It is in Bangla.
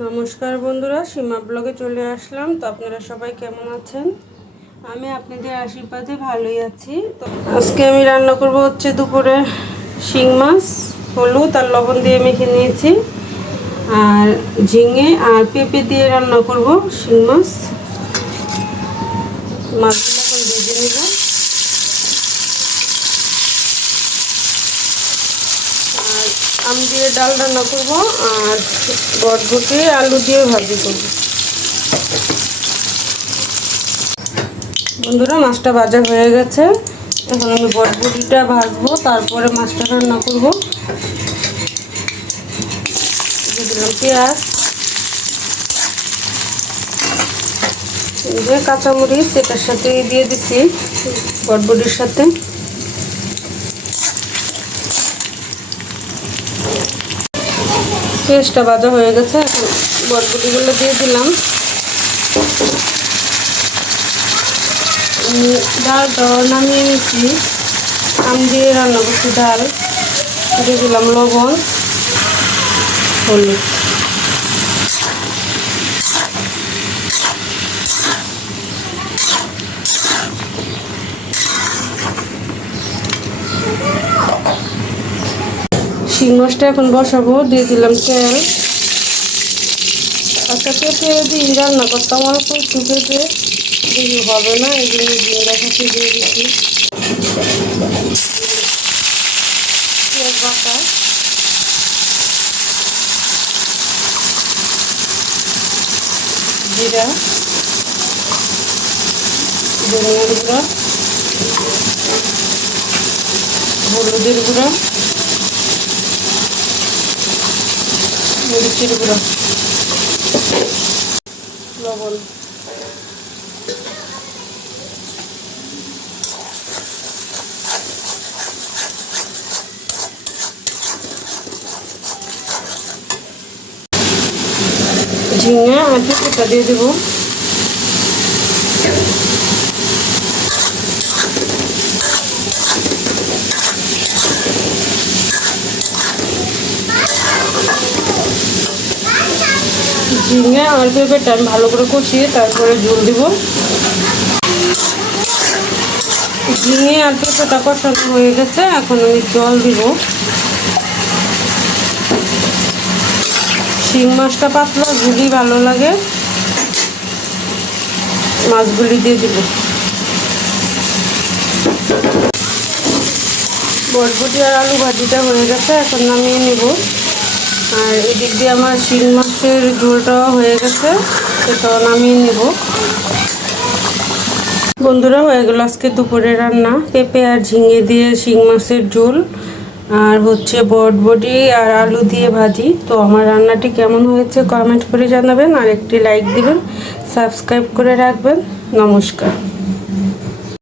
নমস্কার বন্ধুরা, সীমা ব্লগে চলে আসলাম। তো আপনারা সবাই কেমন আছেন? আমি আপনাদের আশীর্বাদে ভালোই আছি। তো আজকে আমি রান্না করব হচ্ছে দুপুরে শিং মাছ, হলুদ আর লবণ দিয়ে মেখে নিয়েছি। আর ঝিঙে আর পেঁপে দিয়ে রান্না করব শিং মাছ। মাছগুলো এখন ভেজে নেব আর আম দিয়ে ডাল রান্না করব আর বটবটি আলু দিয়ে ভাজি করব। বন্ধুরা, মাছটা ভাজা হয়ে গেছে। এখন আমি বটবটিটা ভাজবো, তারপরে মাছটা রান্না করব। দিলাম পেঁয়াজ। যে কাঁচামরিচ, এটার সাথে দিয়ে দিচ্ছি বটবটির সাথে। পেঁয়াজটা ভাজা হয়ে গেছে, এখন বটবটিগুলো দিয়ে দিলাম। ডাল ডালটা নামিয়ে নিচ্ছি আম দিয়ে রান্না করছি ডাল। দিয়ে দিলাম লবণ, হলুদ। শিং মাছটা এখন বসাবো, দিয়ে দিলাম তেল। আচ্ছা পেঁপে দিয়ে রান্না করতাম অল্প একটু পেঁপে দেখি হবে না, এই জন্য জিরা সাথে দিয়ে দিচ্ছি জিরা। গুঁড়া। হলুদের গুঁড়া। মরিচের গুঁড়ো লবণ ঝিঙে আর পেঁপেটা দিয়ে দেবো। ঝিঙে আর পেঁপেটা আমি ভালো করে কষিয়ে তারপরে ঝোল দিব। ঝিঙে আর পেঁপেটা কষানো হয়ে গেছে, এখন আমি জল দিব। শিং মাছটা পাতলা ঝুলি ভালো লাগে, মাছগুলি দিয়ে দিব। বটবটি আর আলু ভাজিটা হয়ে গেছে, এখন নামিয়ে নেব। আর এদিক দিয়ে আমার শিং মাছের ঝোলটাও হয়ে গেছে সেটাও নামিয়ে নেব। বন্ধুরা, হয়ে গেল আজকে দুপুরে রান্না। পেঁপে আর ঝিঙে দিয়ে শিং মাছের ঝোল, আর হচ্ছে বটবটি আর আলু দিয়ে ভাজি। তো আমার রান্নাটি কেমন হয়েছে কমেন্ট করে জানাবেন, আর একটি লাইক দিবেন, সাবস্ক্রাইব করে রাখবেন। নমস্কার।